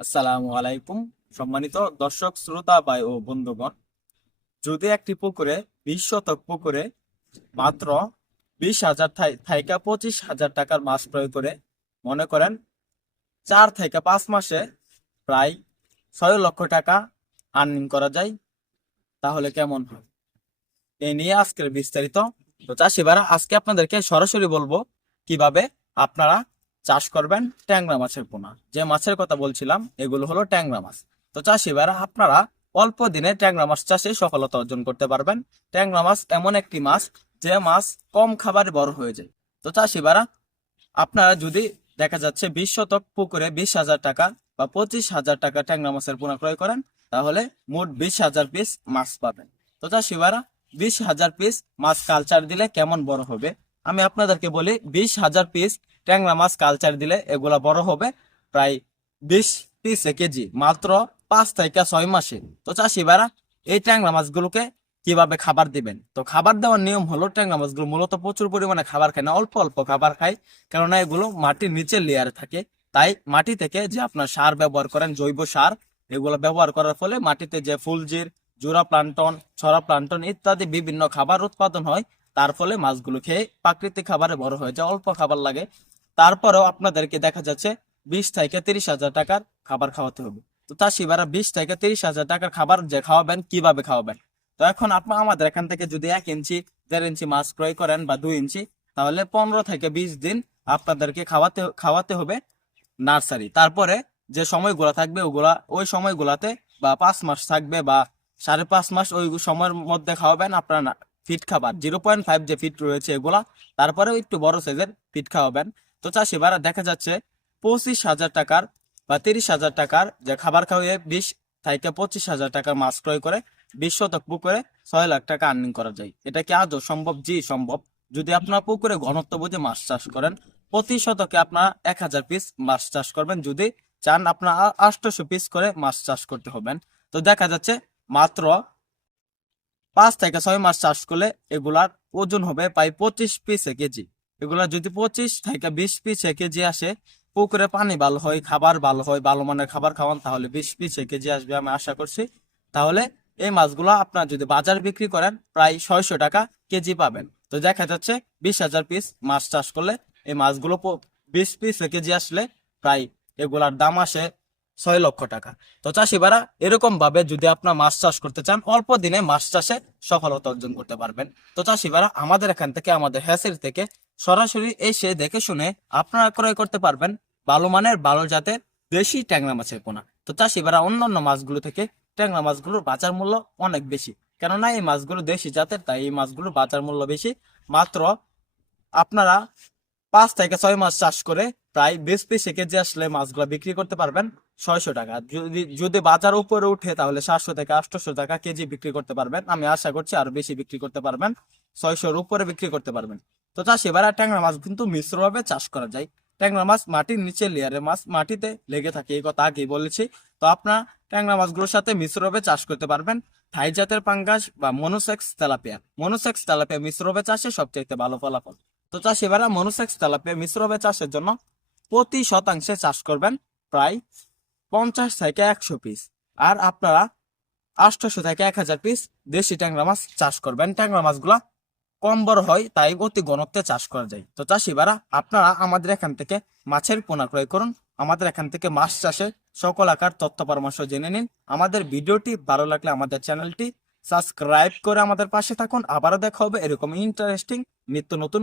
আসসালামু আলাইকুম, সম্মানিত দর্শক, শ্রোতা, ভাই ও বন্ধুগণ। যদি একটি পুকুরে বিশ শতক পুকুরে মাত্র বিশ হাজার থাইকা পঁচিশ হাজার টাকার মাছ প্রয়োগ করে মনে করেন চার থেকে পাঁচ মাসে প্রায় ছয় লক্ষ টাকা আর্নিং করা যায়, তাহলে কেমন হয়? এই নিয়ে আজকের বিস্তারিত। তো চাষিবারা আজকে আপনাদেরকে সরাসরি বলব কীভাবে আপনারা চাষ করবেন ট্যাংরা মাছের পোনা। যে মাছের কথা বলছিলাম, এগুলো হলো ট্যাংরা মাছ। তো চাষিবারা আপনারা অল্প দিনে ট্যাংরা মাছ চাষে সফলতা অর্জন করতে পারবেন। ট্যাংরা মাছ এমন একটি মাছ, যে মাছ কম খাবারে বড় হয়ে যায়। তো চাষিবারা আপনারা যদি দেখা যাচ্ছে বিশ শতক পুকুরে বিশ হাজার টাকা বা পঁচিশ হাজার টাকা ট্যাংরা মাছের পোনা ক্রয় করেন, তাহলে মোট বিশ হাজার পিস মাছ পাবেন। তো চাষিবারা বিশ হাজার পিস মাছ কালচার দিলে কেমন বড় হবে? আমি আপনাদেরকে বলি, বিশ হাজার পিস ট্যাংরা মাছ কালচার দিলে এগুলা বড় হবে প্রায় বিশ পিস কেজি, মাত্র পাঁচ থেকে ছয় মাসে। তো চাষিবারা এই ট্যাংরা মাছগুলোকে কীভাবে খাবার দিবেন? তো খাবার দেওয়ার নিয়ম হলো ট্যাংরা মাছগুলো মূলত প্রচুর পরিমাণে খাবার খায় না, অল্প অল্প খাবার খায়। কেননা এগুলো মাটির নিচের লেয়ারে থাকে। তাই মাটি থেকে যে আপনার সার ব্যবহার করেন, জৈব সার, এগুলো ব্যবহার করার ফলে মাটিতে যে ফুলজির, জোড়া প্লান্টন, ছড়া প্লান্টন ইত্যাদি বিভিন্ন খাবার উৎপাদন হয়। তার ফলে মাছগুলো খেয়ে প্রাকৃতিক খাবারে বড় হয়ে যায়, অল্প খাবার লাগে। তারপরেও আপনাদেরকে দেখা যাচ্ছে বিশ থেকে তিরিশ হাজার টাকার খাবার খাওয়াতে হবে। তো চাষিবারা বিশ থেকে তিরিশ হাজার টাকার খাবার যে খাওয়াবেন, কীভাবে খাওয়াবেন? তো এখন আপনার আমাদের এখান থেকে যদি এক ইঞ্চি, দেড় ইঞ্চি মাছ ক্রয় করেন বা দুই ইঞ্চি, তাহলে পনেরো থেকে বিশ দিন আপনাদেরকে খাওয়াতে খাওয়াতে হবে নার্সারি। তারপরে যে সময়গুলো থাকবে, ওগুলা, ওই সময়গুলাতে বা পাঁচ মাস থাকবে বা সাড়ে পাঁচ মাস ওই সময়ের মধ্যে খাওয়াবেন। আপনার ফিট খাবার, জিরো পয়েন্ট ফাইভ যে ফিট রয়েছে এগুলা, তারপরেও একটু বড় সাইজের ফিট খাওয়াবেন। তো চাষি চাষিবারা দেখা যাচ্ছে পঁচিশ হাজার টাকার বা তিরিশ হাজার টাকার যে খাবার খাওয়িয়ে বিশ থেকে পঁচিশ হাজার টাকার মাছ ক্রয় করে বিশ শতক পুকুরে ছয় লাখ টাকা আর্নিং করা যায়। এটা কি আজও সম্ভব? জি, সম্ভব। যদি আপনার পুকুরে ঘনত্ব বুঝে মাছ চাষ করেন, প্রতি শতকে আপনার এক হাজার পিস মাছ চাষ করবেন। যদি চান, আপনার আটশোশো পিস করে মাছ চাষ করতে হবেন। তো দেখা যাচ্ছে মাত্র পাঁচ থেকে ছয় মাস চাষ করলে এগুলার ওজন হবে প্রায় পঁচিশ পিস কেজি। এগুলা যদি পঁচিশ থেকে বিশ পিস কেজি আসে, পুকুরে পানি ভালো হয়, খাবার ভালো হয়, ভালো মানের খাবার খাওয়ান, তাহলে বিশ পিস কেজি আসবে আমি আশা করছি। তাহলে এই মাছগুলো আপনার যদি বাজার বিক্রি করেন, প্রায় ছয়শো টাকা কেজি পাবেন। তো দেখা যাচ্ছে বিশ হাজার পিস মাছ চাষ করলে এই মাছগুলো বিশ পিস কেজি আসলে প্রায় এগুলার দাম আসে ছয় লক্ষ টাকা। তো চাষিবারা এরকম ভাবে যদি আপনার মাছ চাষ করতে চান, অল্প দিনে মাছ চাষে সফলতা অর্জন করতে পারবেন। তো চাষিবারা আমাদের এখান থেকে, আমাদের হ্যাসের থেকে সরাসরি এসে দেখে শুনে আপনারা ক্রয় করতে পারবেন ভালো মানের, ভালো জাতের দেশি ট্যাংরা মাছের পোনা। তো চাষিবারা অন্যান্য মাছগুলো থেকে ট্যাংরা মাছগুলোর বাজার মূল্য অনেক বেশি। কেননা, এই মাছগুলো দেশি জাতের, তাই এই মাছগুলোর বাজার মূল্য বেশি। মাত্র আপনারা পাঁচ থেকে ছয় মাস চাষ করে প্রায় বিশ পিস কেজি আসলে মাছগুলো বিক্রি করতে পারবেন। ছয়শো টাকা। যদি যদি বাজার উপরে উঠে তাহলে সাতশো থেকে আটশোশো টাকা কেজি বিক্রি করতে পারবেন। আমি আশা করছি আরও বেশি বিক্রি করতে পারবেন। ছয়শোর উপরে বিক্রি করতে পারবেন। তো চাষ এবার ট্যাংরা মাছ কিন্তু মিশ্রভাবে চাষ করা যায়। ট্যাংরা মাছ মাটির নিচে লেয়ারে মাছ মাটিতে লেগে থাকে, এই কথা আগেই বলেছি। তো আপনার ট্যাংরা মাছগুলোর সাথে মিশ্রভাবে চাষ করতে পারবেন। থাই জাতের পাঙ্গাস বা মনোসেক্স তেলাপিয়া। মনোসেক্স তেলাপিয়া মিশ্রভাবে চাষে সবচাইতে ভালো ফলাফল। তো চাষিবারা মনোসেক্স তেলাপিয়া মিশ্রভাবে চাষের জন্য প্রতি শতাংশে চাষ করবেন প্রায় পঞ্চাশ থেকে একশো পিস আর আপনারা আটশোশো থেকে এক হাজার পিস দেশি ট্যাংরা মাছ চাষ করবেন। ট্যাংরা মাছগুলা কম বড় হয়, তাই অতি ঘনত্বে চাষ করা যায়। তো চাষিবারা, আপনারা আমাদের এখান থেকে মাছের পোনা ক্রয় করুন। আমাদের এখান থেকে মাছ চাষে সকল আকার তথ্য পরামর্শ জেনে নিন। আমাদের ভিডিওটি ভালো লাগলে আমাদের চ্যানেলটি সাবস্ক্রাইব করে আমাদের পাশে থাকুন। আবারও দেখা হবে এরকম ইন্টারেস্টিং নিত্য নতুন